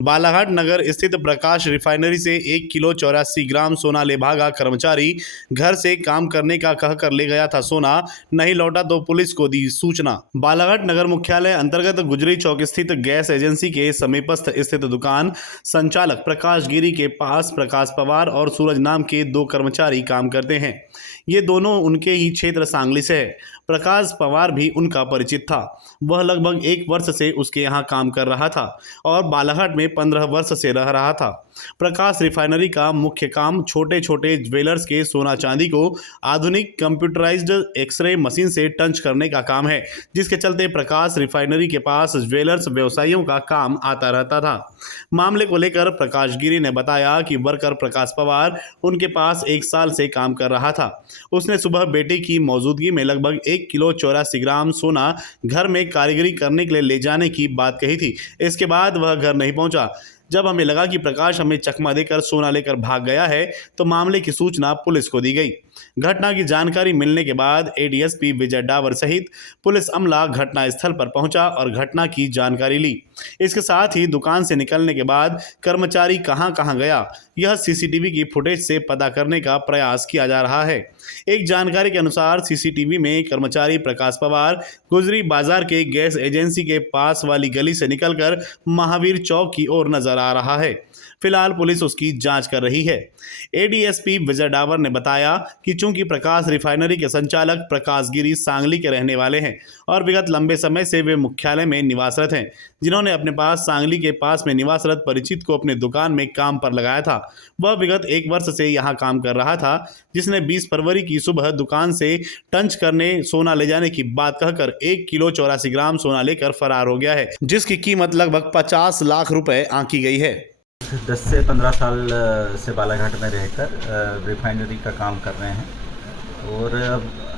बालाघाट नगर स्थित प्रकाश रिफाइनरी से 1 किलो 84 ग्राम सोना ले भागा कर्मचारी। घर से काम करने का कहकर ले गया था सोना, नहीं लौटा तो पुलिस को दी सूचना। बालाघाट नगर मुख्यालय अंतर्गत गुजरी चौक स्थित गैस एजेंसी के समीपस्थ स्थित दुकान संचालक प्रकाश गिरी के पास प्रकाश पवार और सूरज नाम के 2 कर्मचारी काम करते हैं। ये दोनों उनके ही क्षेत्र सांगली से है। प्रकाश पवार भी उनका परिचित था। वह लगभग 1 वर्ष से उसके यहाँ काम कर रहा था और बालाघाट में 15 वर्ष से रह रहा था। प्रकाश रिफाइनरी का मुख्य काम छोटे छोटे ज्वेलर्स के सोना चांदी को आधुनिक कंप्यूटराइज्ड एक्सरे मशीन से टंच करने का काम है, जिसके चलते प्रकाश रिफाइनरी के पास ज्वेलर्स व्यवसायियों का काम आता रहता था। मामले को लेकर प्रकाश गिरी ने बताया कि वर्कर प्रकाश पवार उनके पास 1 साल से काम कर रहा था। उसने सुबह बेटे की मौजूदगी में लगभग 1 किलो 84 ग्राम सोना घर में कारीगरी करने के लिए ले जाने की बात कही थी। इसके बाद वह घर नहीं पहुंचा। जब हमें लगा कि प्रकाश हमें चकमा देकर सोना लेकर भाग गया है, तो मामले की सूचना पुलिस को दी गई। घटना की जानकारी मिलने के बाद एडीएसपी विजय डावर सहित पुलिस अमला घटना स्थल पर पहुंचा और घटना की जानकारी ली। इसके साथ ही दुकान से निकलने के बाद कर्मचारी कहां गया, यह सीसीटीवी की फुटेज से पता करने का प्रयास किया जा रहा है। एक जानकारी के अनुसार सीसीटीवी में कर्मचारी प्रकाश पवार गुजरी बाजार के गैस एजेंसी के पास वाली गली से निकलकर महावीर चौक की ओर नजर आ रहा है। फिलहाल पुलिस उसकी जांच कर रही है। एडीएसपी विजय डावर ने बताया कि चूंकि प्रकाश रिफाइनरी के संचालक प्रकाश गिरी सांगली के रहने वाले हैं और विगत लंबे समय से वे मुख्यालय में निवासरत हैं, जिन्होंने अपने पास सांगली के पास में निवासरत परिचित को अपने दुकान में काम पर लगाया था। वह विगत 1 वर्ष से यहाँ काम कर रहा था, जिसने 20 फरवरी की सुबह दुकान से टंच करने सोना ले जाने की बात कहकर 1 किलो 84 ग्राम सोना लेकर फरार हो गया है, जिसकी कीमत लगभग 50 लाख रुपए आंकी गई है। 10 से 15 साल से बालाघाट में रहकर रिफाइनरी का काम कर रहे हैं और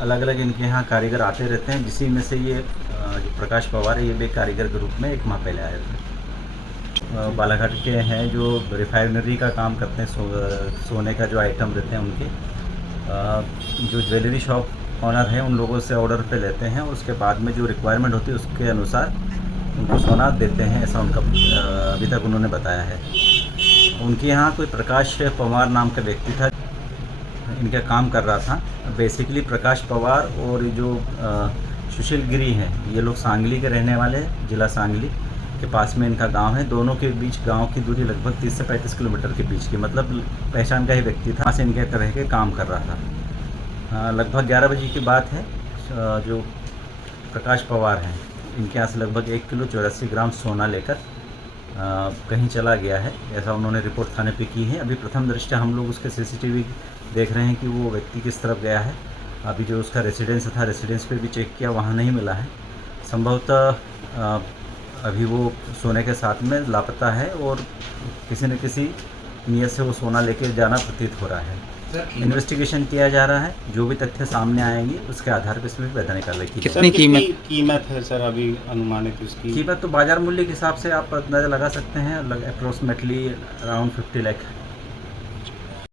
अलग अलग इनके यहाँ कारीगर आते रहते हैं, जिसी में से ये जो प्रकाश पवार है, ये भी कारीगर के रूप में 1 माह पहले आए थे। बालाघाट के हैं जो रिफाइनरी का काम करते हैं, सोने का जो आइटम रहते हैं उनके जो ज्वेलरी शॉप ऑनर हैं उन लोगों से ऑर्डर पे लेते हैं। उसके बाद में जो रिक्वायरमेंट होती है उसके अनुसार उनको सोना देते हैं, ऐसा उनका अभी तक उन्होंने बताया है। उनके यहाँ कोई प्रकाश पवार नाम का व्यक्ति था, इनका काम कर रहा था। बेसिकली प्रकाश पवार और जो सुशील गिरी हैं, ये लोग सांगली के रहने वाले हैं, जिला सांगली के पास में इनका गांव है। दोनों के बीच गांव की दूरी लगभग 30 से 35 किलोमीटर के बीच की, मतलब पहचान का ही व्यक्ति था। वहाँ से इनके रह के काम कर रहा था। लगभग 11 बजे की बात है। जो प्रकाश पवार हैं, इनके यहाँ से लगभग 1 किलो 84 ग्राम सोना लेकर कहीं चला गया है, ऐसा उन्होंने रिपोर्ट थाने पे की है। अभी प्रथम दृष्टया हम लोग उसके सीसीटीवी देख रहे हैं कि वो व्यक्ति किस तरफ गया है। अभी जो उसका रेसिडेंस था, रेसिडेंस पे भी चेक किया, वहाँ नहीं मिला है। संभवतः अभी वो सोने के साथ में लापता है और किसी न किसी नियत से वो सोना लेके जाना प्रतीत हो रहा है। इन्वेस्टिगेशन किया जा रहा है। जो भी तथ्य सामने आएंगे उसके आधार पर इसमें वैधानिक कार्रवाई की जाएगी। कितनी कीमत है सर अभी अनुमानित उसकी? कीमत तो बाजार मूल्य के हिसाब से आप अंदाजा लगा सकते हैं, अप्रोक्सीमेटली अराउंड 50 लाख